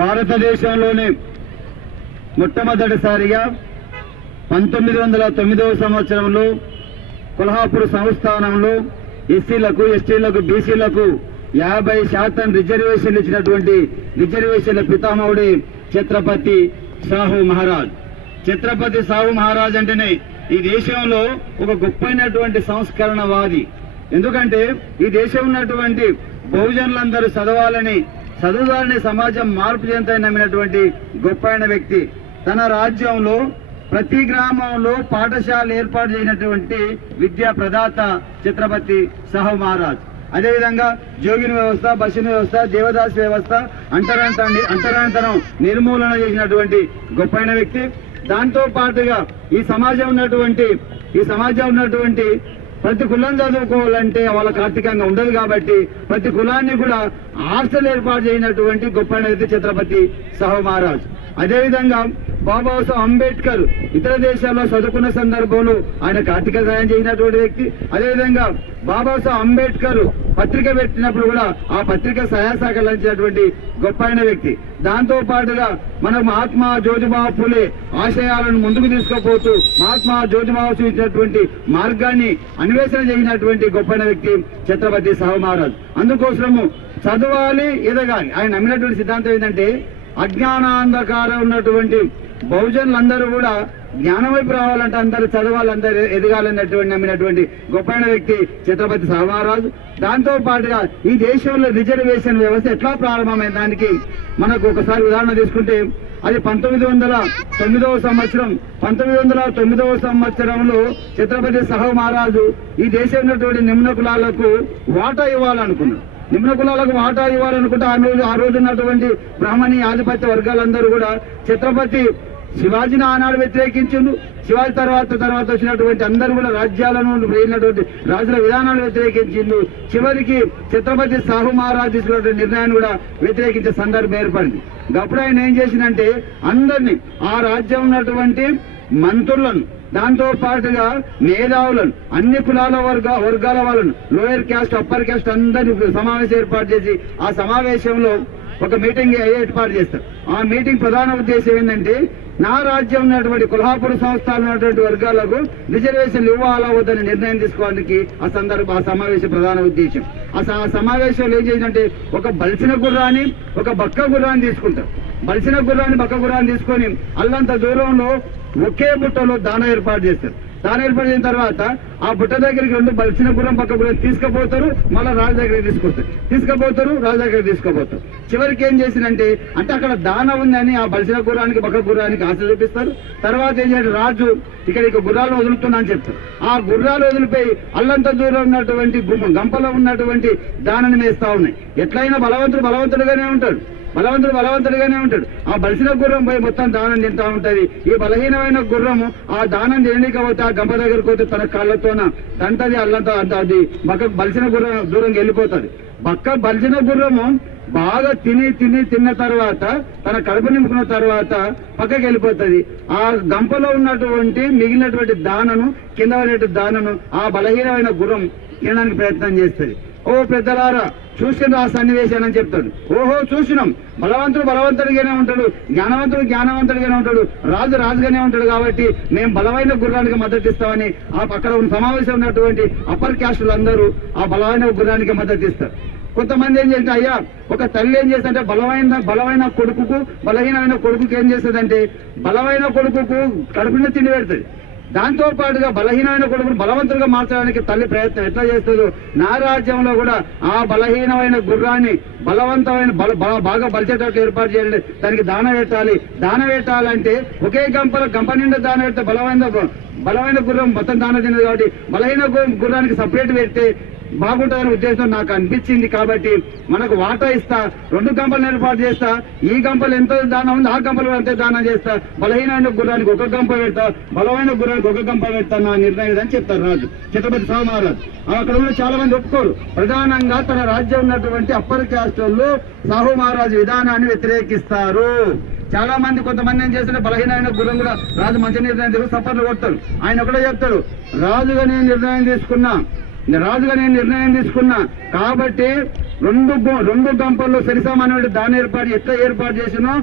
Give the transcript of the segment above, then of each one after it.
భారతదేశంలోనే మొట్టమొదటిసారిగా 1909వ సంవత్సరంలో కొల్హాపూర్ సంస్థానంలో ఎస్సీలకు, ఎస్టీలకు, బీసీలకు 50% రిజర్వేషన్లు ఇచ్చినటువంటి రిజర్వేషన్ల పితామహుడే ఛత్రపతి సాహు మహారాజ్. ఛత్రపతి సాహు మహారాజ్ అంటేనే ఈ దేశంలో ఒక గొప్పైనటువంటి సంస్కరణవాది. ఎందుకంటే ఈ దేశం ఉన్నటువంటి బహుజనులందరూ చదువుదారని సమాజం మార్పు చెందుతాయని నమ్మినటువంటి గొప్పైన వ్యక్తి. తన రాజ్యంలో ప్రతి గ్రామంలో పాఠశాల ఏర్పాటు చేసినటువంటి విద్యా ప్రదాత ఛత్రపతి సాహు మహారాజ్. అదేవిధంగా జోగిని వ్యవస్థ, బస్సుని వ్యవస్థ, దేవదాస్ వ్యవస్థ, అంటరానితనం నిర్మూలన చేసినటువంటి గొప్పైన వ్యక్తి. దాంతో పాటుగా ఈ సమాజం ఉన్నటువంటి ప్రతి కులం చదువుకోవాలంటే వాళ్ళకి ఆర్థికంగా ఉండదు కాబట్టి ప్రతి కులాన్ని కూడా హాస్టల్ ఏర్పాటు చేయనటువంటి గొప్ప వ్యక్తి ఛత్రపతి సాహు మహారాజ్. అదేవిధంగా బాబాసాహెబ్ అంబేద్కర్ ఇతర దేశాల్లో చదువుకున్న సందర్భంలో ఆయనకు ఆర్థిక సహాయం చేసినటువంటి వ్యక్తి. అదేవిధంగా బాబాసాహెబ్ అంబేద్కర్ పత్రిక పెట్టినప్పుడు కూడా ఆ పత్రిక సహాయశాఖలు అందించినటువంటి గొప్ప వ్యక్తి. దాంతో పాటుగా మన మహాత్మా జ్యోతిబావు ఫులే ఆశయాలను ముందుకు తీసుకుపోతూ మహాత్మా జ్యోతిబావు చూసినటువంటి మార్గాన్ని అన్వేషణ చేసినటువంటి గొప్ప వ్యక్తి ఛత్రపతి సాహు మహారాజ్. అందుకోసము చదవాలి, ఎదగాలి. ఆయన నమ్మినటువంటి సిద్ధాంతం ఏంటంటే అజ్ఞానాంధకారం ఉన్నటువంటి బహుజనులందరూ కూడా జ్ఞానం వైపు రావాలంటే అందరూ చదవాలి, అందరూ ఎదగాలన్నటువంటి నమ్మినటువంటి గొప్పైన వ్యక్తి ఛత్రపతి సాహు మహారాజు. దాంతో పాటుగా ఈ దేశంలో రిజర్వేషన్ వ్యవస్థ ఎట్లా ప్రారంభమైన దానికి మనకు ఒకసారి ఉదాహరణ తీసుకుంటే అది 1909వ సంవత్సరం. 1909వ సంవత్సరంలో ఛత్రపతి సాహు మహారాజు ఈ దేశం ఉన్నటువంటి నిమ్న కులాలకు వాటా ఇవ్వాలనుకున్నాడు. నిమ్న కులాలకు వాటా ఇవ్వాలనుకుంటే ఆ రోజు ఉన్నటువంటి బ్రాహ్మణి ఆధిపత్య వర్గాలందరూ కూడా ఛత్రపతి శివాజీని ఆనాడు వ్యతిరేకించిండు. శివాజీ తర్వాత వచ్చినటువంటి అందరూ కూడా రాజ్యాలను వెళ్ళినటువంటి రాజుల విధానాలు వ్యతిరేకించిండు. చివరికి ఛత్రపతి సాహు మహారాజ్ తీసుకున్నటువంటి నిర్ణయాన్ని కూడా వ్యతిరేకించే సందర్భం ఏర్పడింది. అప్పుడు ఆయన ఏం చేసిందంటే అందరినీ ఆ రాజ్యం ఉన్నటువంటి మంత్రులను, దాంతో పాటుగా మేధావులను, అన్ని కులాల వర్గాల వాళ్ళను, లోయర్ క్యాస్ట్, అప్పర్ క్యాస్ట్ అందరినీ సమావేశం ఏర్పాటు చేసి ఆ సమావేశంలో ఒక మీటింగ్ ఏర్పాటు చేస్తారు. ఆ మీటింగ్ ప్రధాన ఉద్దేశం ఏంటంటే నా రాజ్యం ఉన్నటువంటి కొల్హాపూర్ సంస్థలు ఉన్నటువంటి వర్గాలకు రిజర్వేషన్లు ఇవ్వాలా వద్దని నిర్ణయం తీసుకోవడానికి ఆ సమావేశ ప్రధాన ఉద్దేశం. ఆ సమావేశంలో ఏం చేసిందంటే ఒక బలిసిన గుర్రాన్ని, ఒక బక్క గుర్రాన్ని తీసుకుంటారు. బలిసిన గుర్రాన్ని, బక్క గుర్రాన్ని తీసుకొని అల్లంత దూరంలో ఒకే బుట్టలో దాన ఏర్పాటు చేస్తారు. దాన ఏర్పాటు చేసిన తర్వాత ఆ బుట్ట దగ్గరికి 2 బలిసిన గుర్రం, పక్క గుర్రం తీసుకుపోతారు. మళ్ళీ రాజు దగ్గరికి తీసుకుపోతారు, రాజు దగ్గరికి తీసుకుపోతారు. చివరికి ఏం చేసిందంటే అంటే అక్కడ దాన ఉందని ఆ బలిసిన గుర్రానికి, పక్క గుర్రానికి ఆశ చూపిస్తారు. తర్వాత ఏం చేయాలి, రాజు ఇక గుర్రాలను వదులుతున్నా అని చెప్తారు. ఆ గుర్రాలు వదిలిపోయి అల్లంత దూరం ఉన్నటువంటి గంపలో ఉన్నటువంటి దానాన్ని వేస్తా ఉన్నాయి. ఎట్లయినా బలవంతుడుగానే ఉంటాడు. ఆ బలిసిన గుర్రం పోయి మొత్తం దానం తింటా ఉంటది. ఈ బలహీనమైన గుర్రము ఆ దానం తినడానికి పోతే ఆ గంప దగ్గరికి పోతే తన కాళ్ళతోన తంటది, అల్లంతా అది బలిసిన గుర్రం దూరంగా వెళ్ళిపోతుంది. బలిసిన గుర్రము బాగా తిన్న తర్వాత తన కడుపు నింపుకున్న తర్వాత పక్కకి వెళ్ళిపోతుంది. ఆ గంపలో ఉన్నటువంటి మిగిలినటువంటి దానను, కింద పడినటువంటి దానను ఆ బలహీనమైన గుర్రం తినడానికి ప్రయత్నం చేస్తుంది. ఓ పెద్దలారా చూసిన ఆ సన్నివేశాన్ని చెప్తాడు. ఓహో చూసినాం, బలవంతుడిగానే ఉంటాడు, జ్ఞానవంతుడిగానే ఉంటాడు, రాజుగానే ఉంటాడు కాబట్టి మేము బలమైన గుర్రానికి మద్దతు ఇస్తామని అక్కడ సమావేశం ఉన్నటువంటి అప్పర్ క్యాస్టులు అందరూ ఆ బలమైన గుర్రానికి మద్దతు ఇస్తారు. కొంతమంది ఏం చేస్తే అయ్యా ఒక తల్లి ఏం చేస్తుందంటే బలమైన కొడుకుకు, బలహీనమైన కొడుకుకి ఏం చేస్తుందంటే బలమైన కొడుకుకు కడుపున తిండి పెడుతుంది. దాంతో పాటుగా బలహీనమైన కొడుకును బలవంతులుగా మార్చడానికి తల్లి ప్రయత్నం ఎట్లా చేస్తుందో నా రాజ్యంలో కూడా ఆ బలహీనమైన గుర్రాన్ని బలవంతమైన బాగా బలిచేటట్టు ఏర్పాటు చేయాలి. దానికి దాన పెట్టాలంటే ఒకే గంప నిండా దాన పెడితే బలమైన గుర్రం మొత్తం దాన తినదు కాబట్టి బలహీన గుర్రానికి సపరేట్ పెడితే బాగుంటుందనే ఉద్దేశం నాకు అనిపించింది. కాబట్టి మనకు వాటా ఇస్తా, 2 గంపలు ఏర్పాటు చేస్తా. ఈ గంపలు ఎంత దానం ఉంది ఆ గంపలు అంతే దానం చేస్తా. బలహీనమైన గుర్రానికి 1 గంప పెడతా, బలమైన గుర్రానికి 1 గంప పెడతా నా నిర్ణయం అని చెప్తారు రాజు ఛత్రపతి సాహు మహారాజ్. అక్కడ ఉన్న చాలా మంది ఒప్పుకోరు. ప్రధానంగా తన రాజ్యం ఉన్నటువంటి అప్పర్ క్యాస్టుల్లో సాహు మహారాజు విధానాన్ని వ్యతిరేకిస్తారు. చాలా మంది కొంతమంది ఏం చేస్తుంటే బలహీనమైన గుర్రం కూడా రాజు మంచి నిర్ణయం తీసుకుని సపర్లు కొడతారు. ఆయన ఒకటే చెప్తాడు, రాజుగా నేను నిర్ణయం తీసుకున్నా కాబట్టి రెండు గంపల్లో సరిసమానమైన దాన్ని ఎట్లా ఏర్పాటు చేసినో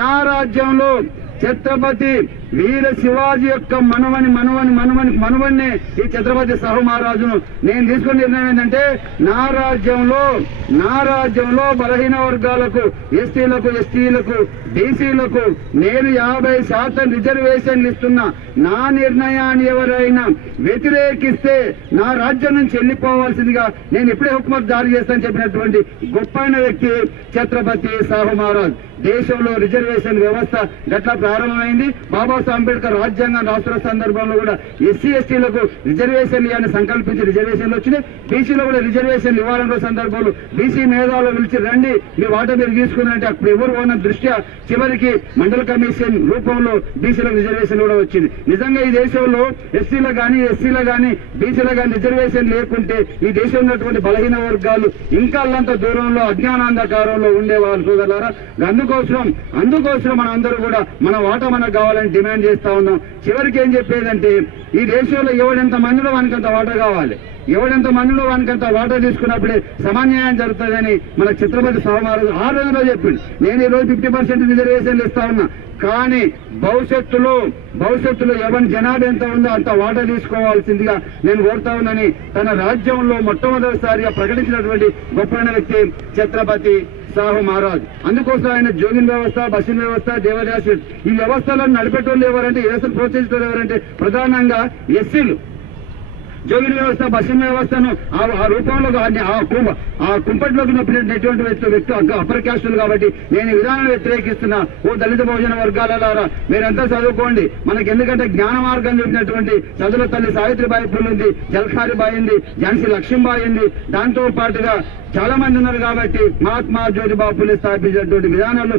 నా రాజ్యంలో ఛత్రపతి వీర శివాజీ యొక్క మనవణ్ణి ఈ ఛత్రపతి సాహు మహారాజును నేను తీసుకున్న నిర్ణయం ఏంటంటే నా రాజ్యంలో బలహీన వర్గాలకు ఎస్టీలకు బీసీలకు నేను 50% రిజర్వేషన్లు ఇస్తున్నా. నా నిర్ణయాన్ని ఎవరైనా వ్యతిరేకిస్తే నా రాజ్యం నుంచి వెళ్ళిపోవాల్సిందిగా నేను ఇప్పుడే హుకుమత్ జారీ చేస్తానని చెప్పినటువంటి గొప్పైన వ్యక్తి ఛత్రపతి సాహు మహారాజ్. దేశంలో రిజర్వేషన్ వ్యవస్థ గట్లా ప్రారంభమైంది. బాబాసాహెబ్ అంబేద్కర్ రాజ్యాంగం రాస్తున్న సందర్భంలో కూడా ఎస్సీ ఎస్టీలకు రిజర్వేషన్లు ఇవ్వాలని సంకల్పించి రిజర్వేషన్లు వచ్చినాయి. బీసీలో కూడా రిజర్వేషన్లు ఇవ్వాలన్న సందర్భంలో బీసీ మేధావులు పిలిచి రండి మీ వాటా మీరు తీసుకున్నారంటే అప్పుడు ఎవరు ఉన్న దృష్ట్యా చివరికి మండల కమిషన్ రూపంలో బీసీలకు రిజర్వేషన్ కూడా వచ్చింది. నిజంగా ఈ దేశంలో ఎస్సీలకు కానీ ఎస్సీలకు కానీ బీసీలకు కానీ రిజర్వేషన్ లేకుంటే ఈ దేశంలో ఉన్నటువంటి బలహీన వర్గాలు ఇంకా అల్లంత దూరంలో అజ్ఞానాంధకారంలో ఉండేవాళ్ళు సోదరులారా. అందుకోసం మనం అందరూ కూడా మన వాటా మనకు కావాలని డిమాండ్ చేస్తా ఉన్నాం. చివరికి ఏం చెప్పేదంటే ఈ దేశంలో ఎవడెంత మందిలో వానికంత వాటా కావాలి, ఎవడెంత మందిలో వానికంత వాటా తీసుకున్నప్పుడే సమాన్యాయం జరుగుతుందని మన ఛత్రపతి సాహు మహారాజు ఆ రోజులో చెప్పింది. నేను ఈ రోజు 50% రిజర్వేషన్లు ఇస్తా ఉన్నా, కానీ భవిష్యత్తులో ఎవరి జనాభా ఎంత ఉందో అంత వాటా తీసుకోవాల్సిందిగా నేను కోరుతా ఉన్నానని తన రాజ్యంలో మొట్టమొదటిసారిగా ప్రకటించినటువంటి గొప్పైన వ్యక్తి ఛత్రపతి సాహు మహారాజ్. అందుకోసం ఆయన జోగిన్ వ్యవస్థ, బస్సుల వ్యవస్థ, దేవదాస్ ఈ వ్యవస్థలను నడిపేటోళ్ళు ఎవరంటే, ఈ వ్యవస్థను ప్రోత్సహించేటోళ్ళు ఎవరంటే ప్రధానంగా ఎస్సీలు. జోగిని వ్యవస్థ, బస్సుల వ్యవస్థను ఆ రూపంలో ఆ కుంపటిలోకి నొప్పినటువంటి వ్యక్తి అప్పర్ క్యాస్టులు. కాబట్టి నేను ఈ విధానాన్ని వ్యతిరేకిస్తున్నా. ఓ దళిత బహుజన వర్గాలారా మీరంతా చదువుకోండి. మనకి ఎందుకంటే జ్ఞాన మార్గం చూపినటువంటి చదువుల తల్లి సావిత్రిబాయి పూలు ఉంది, జల్ఖారిబాయి ఉంది, ఝాన్సీ లక్ష్మీబాయి ఉంది. దాంతో పాటుగా చాలా మంది ఉన్నారు. కాబట్టి మహాత్మా జ్యోతిబా పూలే స్థాపించినటువంటి విధానాలు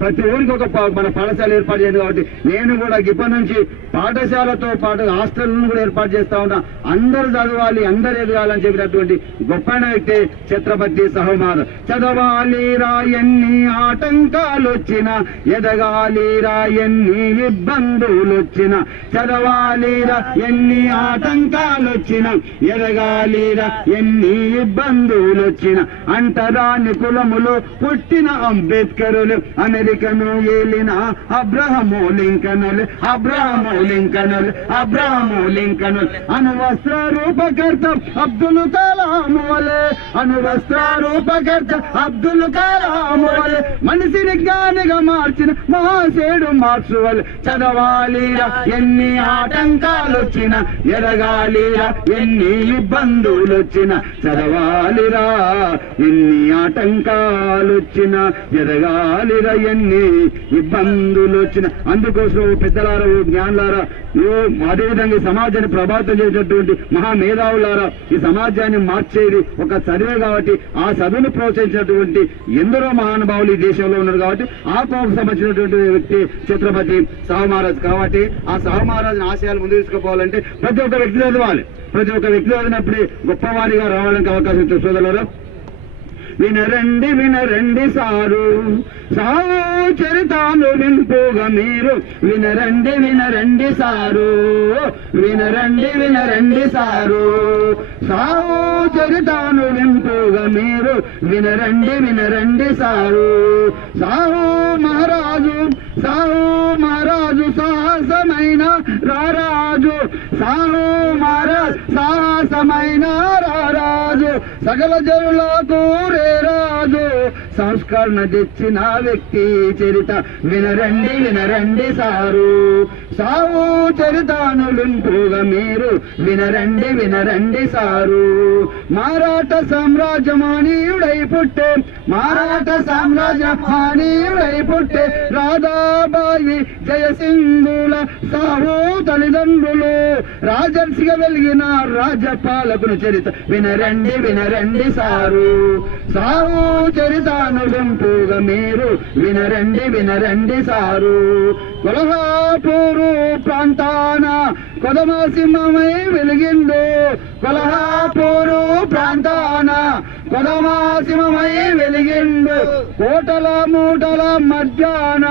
ప్రతి ఊరికి ఒక మన పాఠశాల ఏర్పాటు చేయండి. కాబట్టి నేను కూడా ఇప్పటి నుంచి పాఠశాలతో పాటు హాస్టల్ను కూడా ఏర్పాటు చేస్తా ఉన్నా. అందరూ చదవాలి, అందరూ ఎదగాలని చెప్పినటువంటి గొప్ప వ్యక్తి ఛత్రపతి సాహు మహారాజ్. చదవాలి రాయన్ని ఆటంకాలు వచ్చిన, ఎదగాలి రాయన్ని ఇబ్బందులు వచ్చిన, చదవాలి రా ఎన్ని ఆటంకాలు వచ్చిన, ఎదగాలి రా ఎన్ని ఇబ్బందులు వచ్చిన, అంటరాని కులములో పుట్టిన అంబేద్కరులు, అమెరికను ఏలిన అబ్రహము లింకనులు, అణువస్త్ర రూపకర్త అబ్దుల్ కలాం వలె, మనిషిని జ్ఞానిగా మార్చిన మహాశేడు మార్క్స్ వలె, చదవాలిరా ఎన్ని ఆటంకాలు వచ్చిన, ఎదగాలిరా ఎన్ని ఇబ్బందులు వచ్చిన, చదవాలిరా ఎన్ని ఆటంకాలు వచ్చిన, ఎదగాలిరా ఎన్ని ఇబ్బందులు వచ్చిన. అందుకోసం పెద్దలారా, జ్ఞానులారా, అదేవిధంగా సమాజాన్ని ప్రభావితం చేసేటువంటి మహామేధావులారా, ఈ సమాజాన్ని మార్చేది ఒక చదివే. కాబట్టి ఆ చదువును ప్రోత్సహించినటువంటి ఎందరో మహానుభావులు ఈ దేశంలో ఉన్నారు. కాబట్టి ఆ కోపకు సంబంధించినటువంటి వ్యక్తి ఛత్రపతి సాహు మహారాజ్. కాబట్టి ఆ సాహు మహారాజుని ఆశయాలు ముందు తీసుకుపోవాలంటే ప్రతి ఒక్క వ్యక్తి చదవాలి. ప్రతి ఒక్క వ్యక్తి చదివినప్పుడే గొప్పవారిగా రావడానికి అవకాశం ఉంటుంది. సోదరులారా, వినరండి సారు సాహు చరితాను వింపుగా మీరు, వినరండి సారు సాహు చరితాను వింపుగా మీరు, వినరండి సారు. సాహు మహారాజు సాహసమైన రారాజు, సాహసమైన రారాజు, సకల జనులకు రే రాజు, సంస్కరణ తెచ్చిన వ్యక్తి చరిత, వినరండి సారు సాహు చరితాను వింపుగా మీరు, వినరండి సారు. మారాఠ సామ్రాజ్యమానీయుడై పుట్టే రాధాబాయి జయసింధుల సాహు తల్లిదండ్రులు, రాజర్షిగా వెలిగిన రాజపాలకుని చరిత, వినరండి సారు సాహు చరితాను వింపుగా మీరు, వినరండి సారు. కొల్హాపూరు ప్రాంతాన కొదమసింహమై వెలిగిండు, కొల్హాపూరు ప్రాంతాన కొదమసింహమై వెలిగిండు, కోటల మూటల మధ్యాన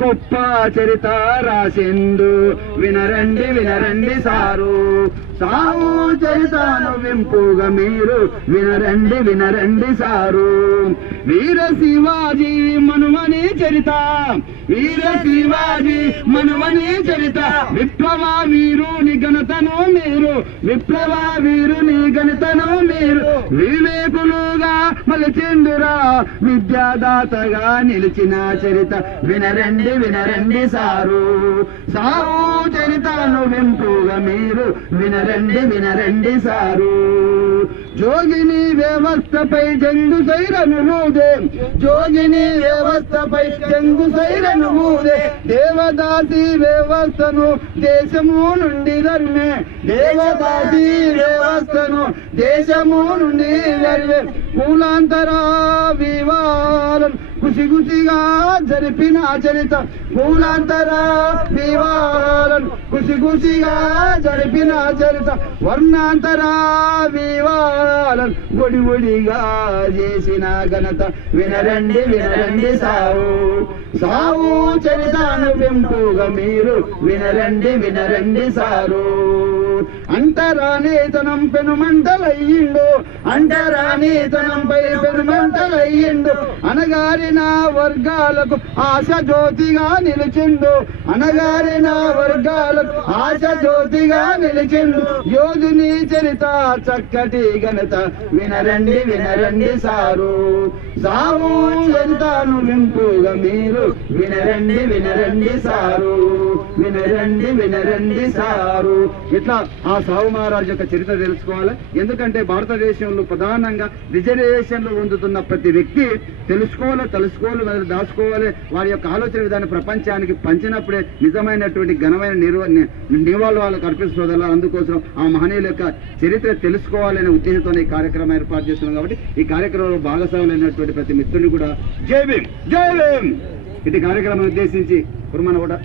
గొప్ప చరిత రాసిండు వినరండి వినరండి సారు సావు చరితను వింపుగా మీరు వినరండి వినరండి సారు వీర శివాజీ మనుమని చరిత వీర శివాజీ మనుమని చరిత విప్లవ వీరుని ఘనతను మీరు విప్లవ వీరుని ఘనతను మీరు వివేకులుగా మలచిండురా విద్యాదాతగా నిలిచిన చరిత వినరండి వినరండి సారు సావు చరితను వింపుగా మీరు వినరండి వినరండి సారు జోగిని వ్యవస్థపై జంగు సైరను మూదే జోగిని వ్యవస్థపై జంగు సైరను మూదే దేవదాసి వ్యవస్థను దేశము నుండి ధర్మే దేవదాసి వ్యవస్థను దేశము నుండి ధర్మే కులాంతర వివాదం కుసిగుసిగా జరిపిన చరిత కులాంతర వివాదం కుసిగుసిగా జరిపిన చరిత వర్ణాంతర వివాదం ఒడి ఒడిగా చేసిన ఘనత వినరండి వినరండి సావు సావు చరితను వెంపుగా మీరు వినరండి వినరండి సారు అంటరానితనం పెనుమంటలయ్యిండు అంటరానితనంపై పెనుమంటలయ్యిండు అనగారిన వర్గాలకు ఆశ జ్యోతిగా నిలిచిండు అనగారిన వర్గాలకు ఆశ జ్యోతిగా నిలిచిండు యోధుని చరిత చక్కటి ఘనత వినరండి వినరండి సారు సావు చరితను వింపుగా మీరు వినరండి వినరండి సారు వినరండి వినరండి సారు ఇట్లా ఆ సావు మహారాజు యొక్క చరిత్ర తెలుసుకోవాలి. ఎందుకంటే భారతదేశంలో ప్రధానంగా రిజర్వేషన్లు పొందుతున్న ప్రతి వ్యక్తి తెలుసుకోవాలి మరి దాచుకోవాలి. వారి యొక్క ఆలోచన విధానం ప్రపంచానికి పంచినప్పుడే నిజమైనటువంటి ఘనమైన నివాళులు వాళ్ళకు అర్పిస్తుందా. అందుకోసం ఆ మహనీయుల యొక్క చరిత్ర తెలుసుకోవాలనే ఉద్దేశంతో ఈ కార్యక్రమం ఏర్పాటు చేస్తున్నాం. కాబట్టి ఈ కార్యక్రమంలో భాగస్వాములైనటువంటి ప్రతి మిత్రుని కూడా జై భీమ్ జై భీమ్. ఇది కార్యక్రమం ఉద్దేశించి కుర్మన కూడా